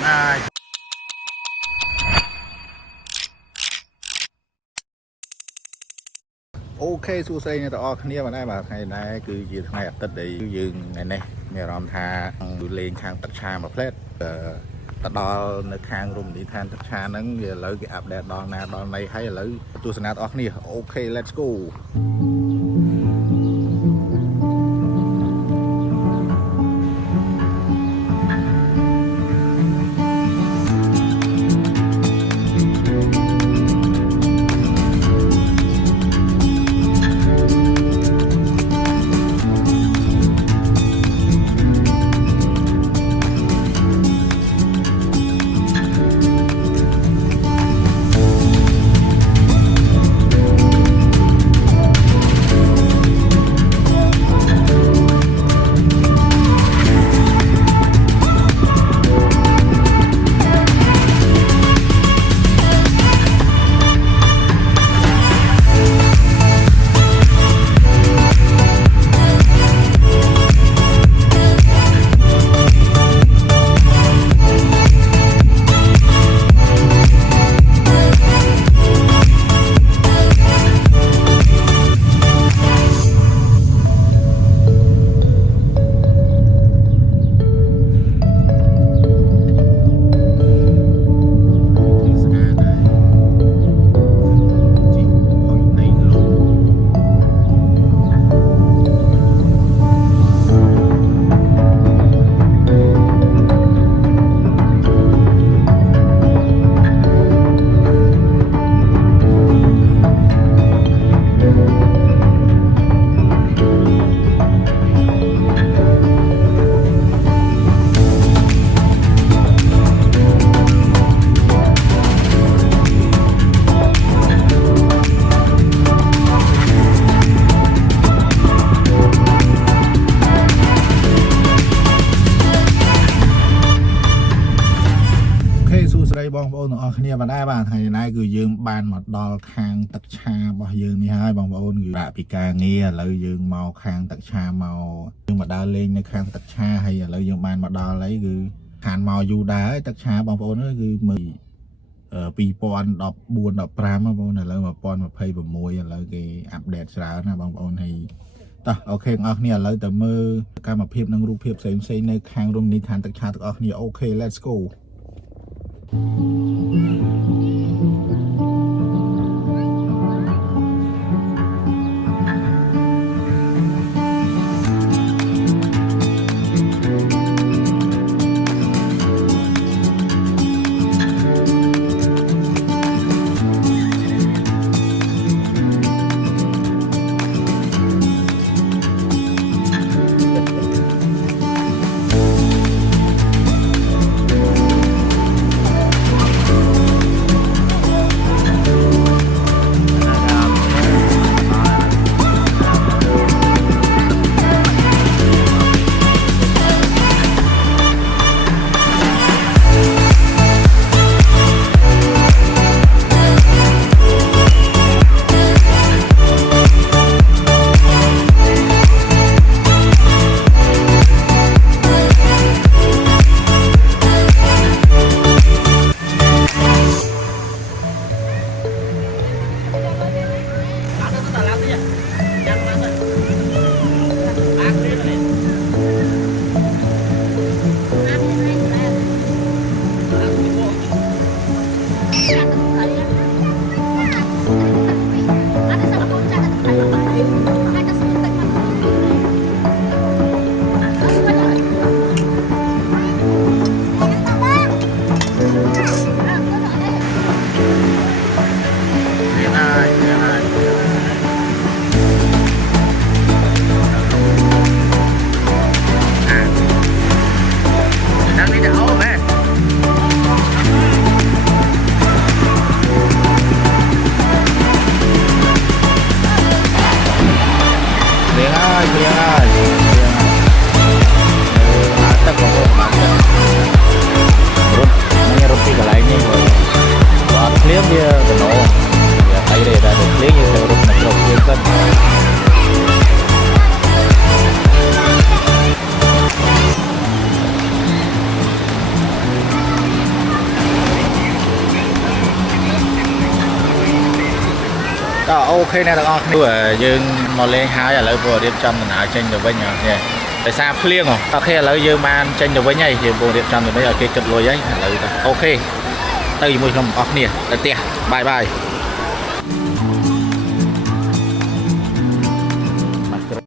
ងហើយអូខេសួស្តីអ្នកទាំងអស់គ្នាបាទបាទថ្ងៃនេះគឺជាថ្ងៃអាទិត្យដែលយើងថ្ងៃនេះមានអារម្មណ៍ថាលេងខាងទឹកឆាមួយផ្លែតទៅដល់នៅខាងរមណីយដ្ឋានទឹកឆាហ្នឹងឥឡូវគេអាប់ដេតដល់ណាដល់ណីហើយឥឡូវទស្សនាបងប្អូនគ្នាអូខេ let's goបងប្អូនទាំងអស់គ្នាបានដែរបាទថ្ងៃនេះគឺយើងបានមកដល់ខាងទឹកឆារបស់យើងនេះហើយបងប្អូនគឺដាក់ពីការងារឥឡូវយើងមកខាងទឹកឆាមកយើងមកដើរលេងនៅខាងទឹកឆាហើយឥឡូវយើងបានមកដល់ហើយគឺខានមកយូរដែរហើយទឹកឆាបងប្អូនគឺមើល2014 15បងប្អូនឥឡូវ2026ឥឡូវគេអាប់ដេតច្រើនណាបងប្អូនហើយតោះអូខេបងប្អូនគ្នាឥឡូវទៅមើលកម្មភាពនិងរូបភាពផ្សេងៗនៅខាងរមណីយដ្ឋានទឹកឆាទាំងអស់គ្នាអូខេ let's go đó ok nè các bạn vừa dương mò lên hai là lấy vừa điệp trăm là trên được với nhau nha tại sao clear rồi ok lấy dương man trên được với nhau thì vừa điệp trăm thì bây giờ cái cực lôi ấy lấy ok từ mùi không off nè tiền bye bye